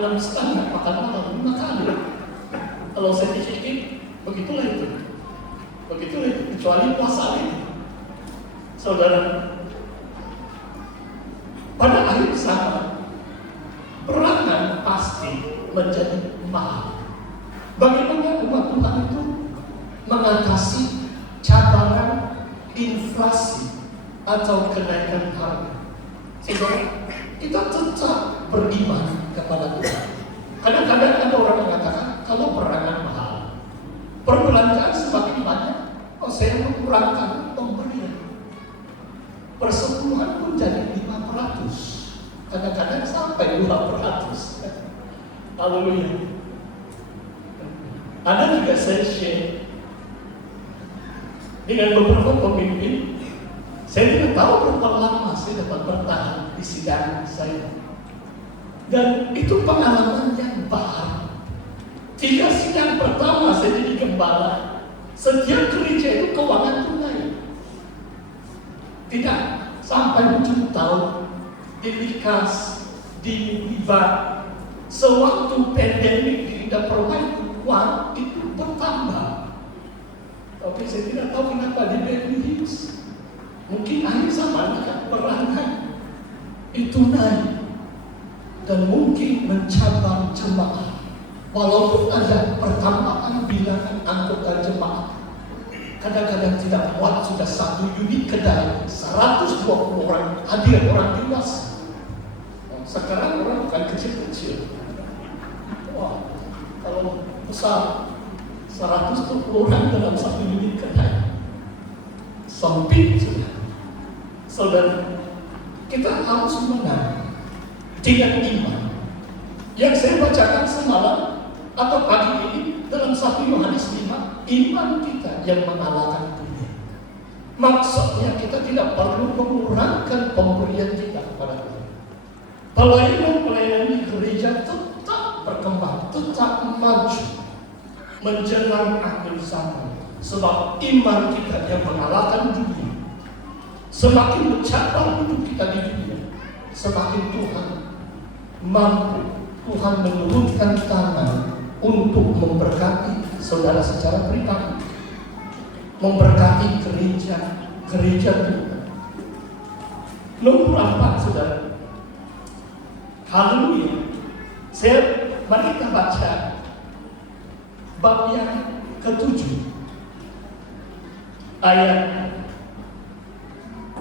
6,5 makan malam 5 kali. Kalau saya dicicip, begitulah itu. Kecuali puasa itu. Saudara, pada akhir zaman, perangan pasti menjadi mahal. Bagaimana umat Tuhan itu mengatasi cabaran inflasi atau kenaikan harga? Saudara, kita tetap beriman kepada Tuhan. Kadang-kadang ada orang mengatakan kalau perangan mahal, perbelanjaan semakin banyak, saya mengurangi pemberian. Persepuluhan pun jadi 500, kadang-kadang sampai 200. Haleluya. Ada juga saya share dengan beberapa pemimpin. Saya tidak tahu berapa lama saya dapat bertahan di sidang saya. Dan itu pengalaman yang baru. 3 sidang pertama saya jadi gembala. Setiap gereja itu keuangan tunai. Tidak sampai ujung tahun dilikas, dilibat. Sewaktu pandemik tidak perbaiki, uang itu bertambah. Tapi saya tidak tahu kenapa di Beverly Hills. Mungkin akhir zaman perangan itu naik dan mungkin mencabar jemaah. Walaupun ada pertambahan bilangan anggota jemaah, kadang-kadang tidak kuat, sudah 1 unit kedai 120 orang hadir orang dewasa. Sekarang orang bukan kecil-kecil. Wah, kalau besar 120 orang dalam 1 unit kedai, sempit sudah. Saudara, kita harus menang dengan iman. Yang saya bacakan semalam atau pagi ini dalam 1 Yohanes 5, iman kita yang mengalahkan dunia. Maksudnya kita tidak perlu mengurangkan pemberian kita kepada Tuhan. Pelayanan gereja tetap berkembang, tetap maju menjelang akhir zaman. Sebab iman kita yang mengalahkan dunia. Semakin mencapai hidup kita di dunia, semakin Tuhan mampu. Tuhan menurunkan tangan untuk memberkati saudara secara pribadi, memberkati gereja Tuhan. Nomor 4, saudara. Haleluya. Mari kita baca bab yang ke-7 ayat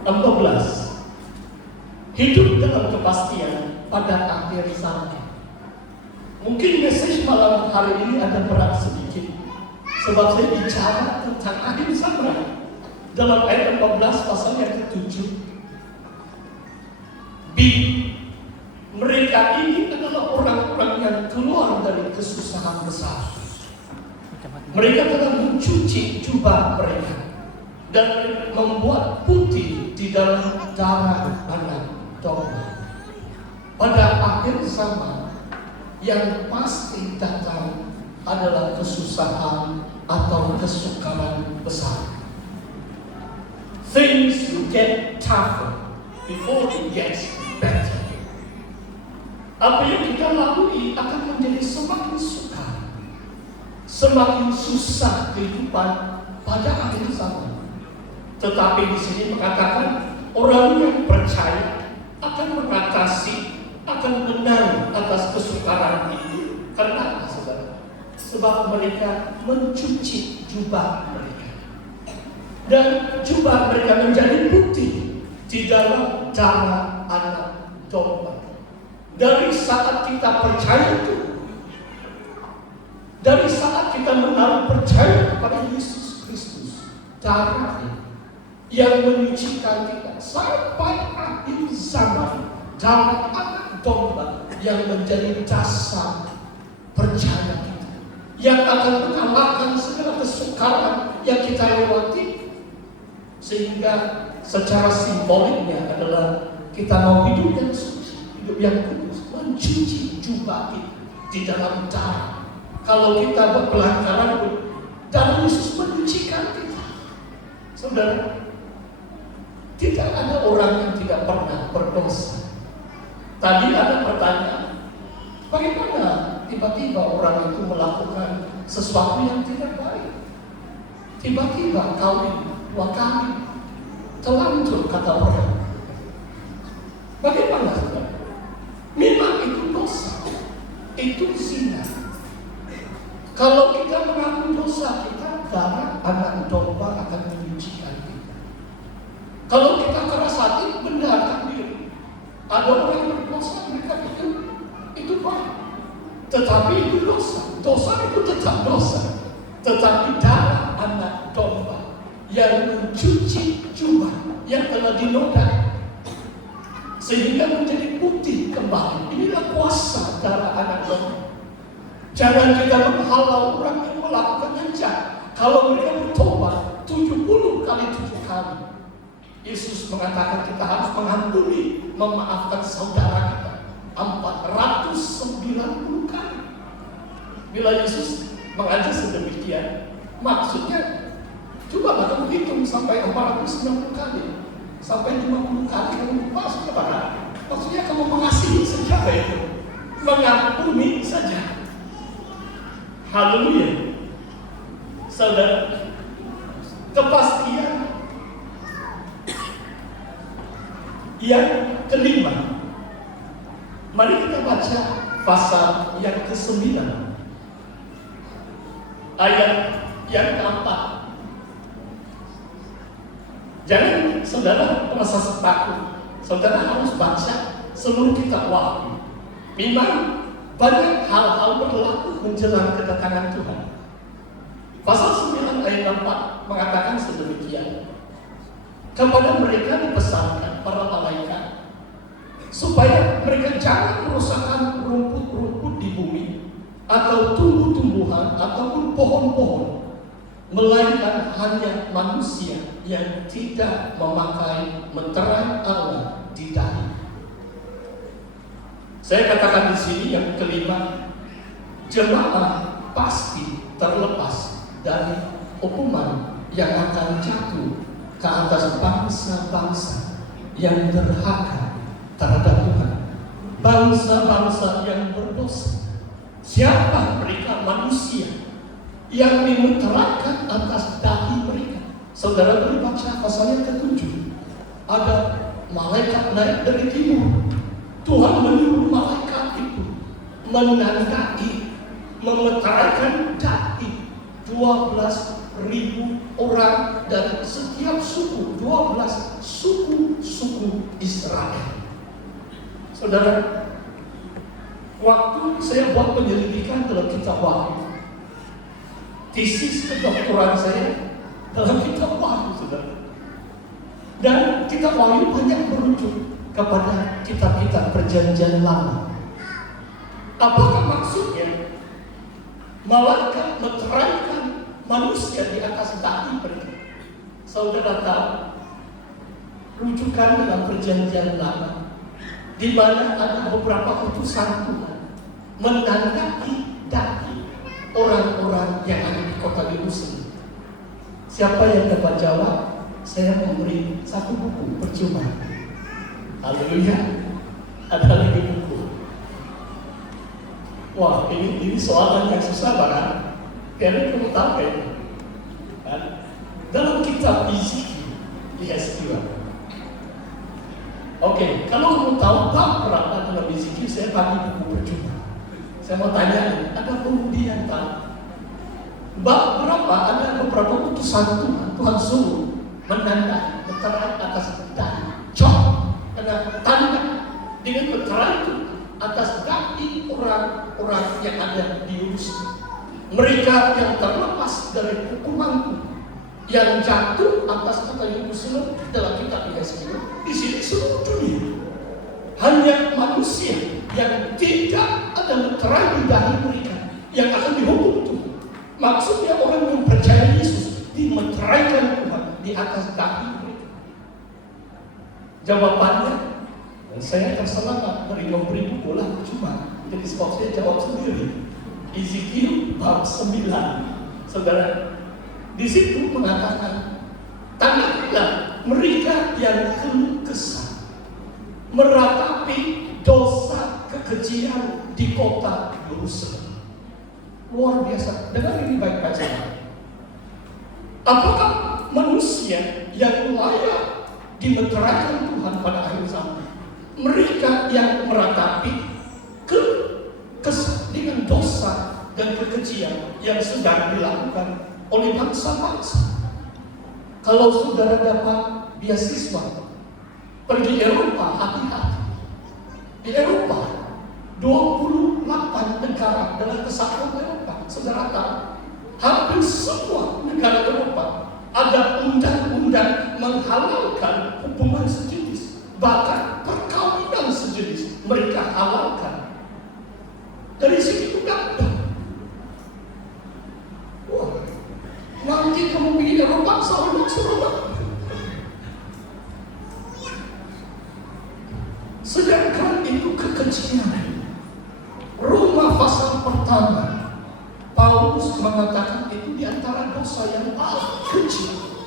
14. Hidup dalam kepastian pada akhir zaman. Mungkin message malam hari ini ada berat sedikit, sebab saya bicara tentang akhir zaman. Dalam ayat 14 pasal yang ke-7, mereka ini adalah orang-orang yang keluar dari kesusahan besar. Mereka telah mencuci jubah mereka dan membuat putih di dalam darah anak domba. Pada akhir zaman yang pasti datang adalah kesusahan atau kesukaran besar. Things will get tougher before it gets better. Apa yang kita lalui akan menjadi semakin sukar, semakin susah kehidupan pada akhir zaman. Tetapi di sini mengatakan orang yang percaya akan mengatasi, akan menang atas kesukaran itu. Kenapa, saudara? Sebab mereka mencuci jubah mereka, dan jubah mereka menjadi putih di dalam darah anak domba. Dari saat kita percaya itu, dari saat kita menaruh percaya kepada Yesus Kristus, darah yang menyucikan kita sampai akhir zaman, darah anak domba yang menjadi dasar percaya kita, yang akan mengalahkan segala kesukaran yang kita lewati. Sehingga secara simboliknya adalah kita mau hidup yang suci, hidup yang kudus, mencuci jubah kita di dalam darah. Kalau kita berpelanggaran pun, darah Yesus menyucikan kita. Saudara, tidak ada orang yang tidak pernah berdosa. Tadi ada pertanyaan, bagaimana bagaimana tiba-tiba orang itu melakukan sesuatu yang tidak baik? Tiba-tiba kawin 2 kali, telanjur kata orang. Bagaimana saudara? Memang itu dosa, itu zina. Kalau kita mengaku dosa, kita darah anak domba akan menyucikan kita. Kalau kita keras hati, benar diri. Ada orang yang berdosa, mereka itu baik. Tetapi itu dosa. Dosa itu tetap dosa. Tetapi darah anak domba yang mencuci jubah yang telah dinodai sehingga menjadi putih kembali. Inilah kuasa darah anak domba. Jangan kita menghalau orang yang melakukan yang jahat. Kalau mereka bertobat 70 kali 7 kali. Yesus mengatakan kita harus mengampuni, memaafkan saudara kita 490 kali. Bila Yesus mengajar sedemikian, maksudnya coba kamu hitung sampai 490 kali, sampai 50 kali kamu maksudnya apa? Maksudnya kamu mengasihi saja itu, mengampuni saja. Haleluya. Saudara, kepastian yang kelima. Mari kita baca pasal yang ke-9 ayat yang ke-4. Jangan saudara merasa takut. Saudara harus baca seluruh kitab Wahyu. Memang banyak hal-hal berlaku menjelang kedatangan Tuhan. Pasal 9 ayat 4 mengatakan sedemikian. Kepada mereka dipesankan para malaikat supaya mereka jangan merusakkan rumput-rumput di bumi atau tumbuh-tumbuhan ataupun pohon-pohon, melainkan hanya manusia yang tidak memakai meterai Allah di dahi. Saya katakan di sini yang kelima, jemaat pasti terlepas dari hukuman yang akan jatuh ke atas bangsa-bangsa yang derhaka terhadap Tuhan, bangsa-bangsa yang berdosa. Siapa mereka? Manusia yang dimeteraikan atas dahi mereka. Saudara boleh baca pasalnya ke-7. Ada malaikat naik dari timur. Tuhan menyuruh malaikat itu menandai, memeteraikan dahi 12.000 orang dari setiap suku, 12 suku Israel. Saudara, waktu saya buat penyelidikan dalam kitab Wahyu, tesis kedoktoran saya dalam kitab Wahyu, saudara. Dan kitab Wahyu banyak merujuk kepada kitab-kitab perjanjian lama. Apakah maksudnya? Malaikat meteraikan manusia di atas dahi mereka. Saudara tahu, rujukan dalam perjanjian lama, di mana ada beberapa utusan Tuhan menandai dahi orang-orang yang ada di kota Yerusalem. Siapa yang dapat jawab? Saya memberi satu buku percuma. Haleluya. Ada lagi buku. Wah, ini soalan yang susah banget. Karena kamu tahu kan? Dalam kitab Yeskiel. Oke, kalau kamu tahu bab berapa dalam Yeskiel, saya bagi buku percuma. Saya mau tanya, ada pengundi yang tahu? Bab berapa? Ada beberapa utusan Tuhan suruh menandai, meterai atas dahi. Ada tanda dengan meterai itu atas dahi orang-orang yang ada di Yerusalem. Mereka yang terlepas dari hukuman yang jatuh atas kota Yerusalem dalam kitab Yeskiel. Di sini seluruh dunia, hanya manusia yang tidak ada meterai di dahi mereka yang akan dihukum Tuhan. Maksudnya orang yang percaya Yesus dimeteraikan Tuhan di atas dahi mereka. Jawabannya, saya terselamat dari memberi buku lah, cuma jadi sebab saya jawab sendiri. Yeskiel bab 9, saudara, di situ mengatakan, tanganlah mereka yang keluh kesah meratapi dosa kekejian di kota Yerusalem. Luar biasa. Dengar ini baik-baik saja. Apakah manusia yang layak dimeteraikan Tuhan pada akhir zaman? Mereka yang meratapi dengan dosa dan kekejian yang sedang dilakukan oleh bangsa-bangsa. Kalau saudara dapat beasiswa pergi Eropa, hati-hati. Di Eropa 28 negara dalam kesatuan Eropa, saudara tahu, hampir semua negara Eropa ada undang-undang menghalalkan hubungan sejenis, bahkan perkawinan sejenis mereka halalkan. Dari segi undang-undang. Wah, nanti kamu pergi Eropa, saudara. Sedangkan itu kekejian. Roma pasal pertama, Paulus mengatakan itu di antara dosa yang paling kecil.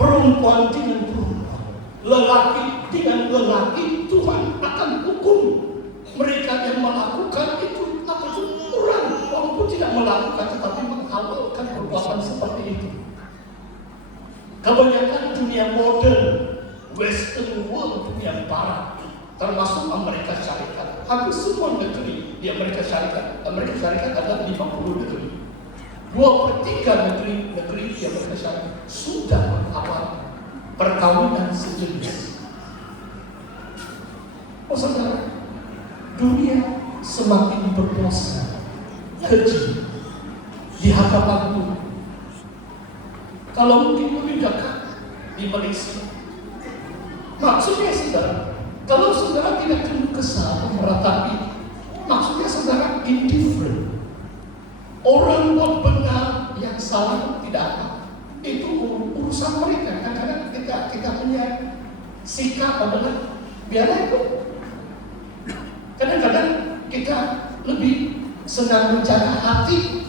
Perempuan dengan perempuan, lelaki dengan lelaki, Tuhan akan hukum mereka yang melakukan itu. Apa itu? Orang walaupun tidak melakukan tetapi menghalalkan perbuatan seperti itu. Kebanyakan dunia modern, Western world, dunia barat, termasuk Amerika Syarikat, hampir semua negeri di Amerika Syarikat ada 50 negeri. 2/3 negeri di Amerika Syarikat sudah menghalalkan perkawinan sejenis. Oh saudara, dunia semakin berdosa, keji di hadapan Tuhan. Kalau mungkin lebih dekat di Malaysia, maksudnya saudara, kalau saudara tidak keluh kesah meratapi, maksudnya saudara indifferent. Orang buat benar, yang salah tidak apa. Itu urusan mereka. Kadang-kadang kita punya sikap adalah biarlah itu. Kadang-kadang kita lebih senang menjaga hati.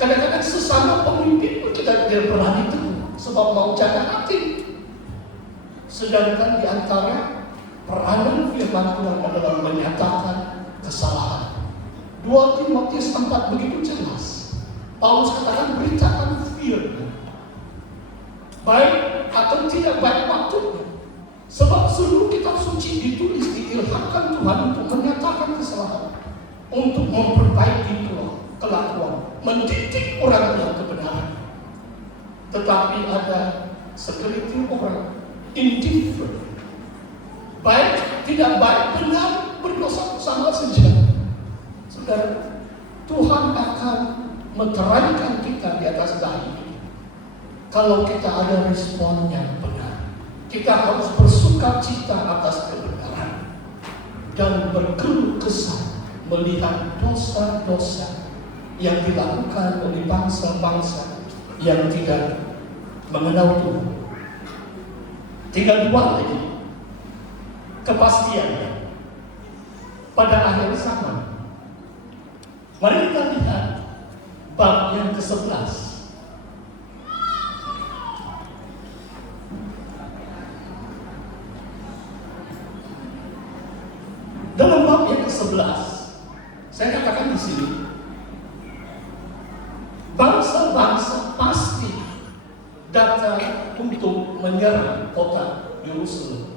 Kadang-kadang sesama pemimpin pun kita tidak berani tegur sebab mau jaga hati. Sedangkan di antara peranan firman Tuhan adalah menyatakan kesalahan. 2 Timotius 4 begitu jelas. Paulus katakan beritakan firman, baik atau tidak baik waktunya. Sebab seluruh kitab suci ditulis diilhamkan Tuhan untuk menyatakan kesalahan, untuk memperbaiki kelakuan, mendidik orang yang kebenaran. Tetapi ada segelintir orang indifferent, baik tidak baik, benar berdosa sama saja. Saudara, Tuhan akan meteraikan kita di atas dahi ini kalau kita ada respon yang benar. Kita harus bersuka cita atas kebenaran dan berkeluh kesah melihat dosa-dosa yang dilakukan oleh bangsa-bangsa yang tidak mengenal Tuhan. Tinggal 2 lagi kepastiannya pada akhir zaman. Mari kita lihat bab yang ke-11. Dalam bab yang ke-11, saya katakan di sini, bangsa-bangsa pasti datang untuk menyerang kota Yerusalem.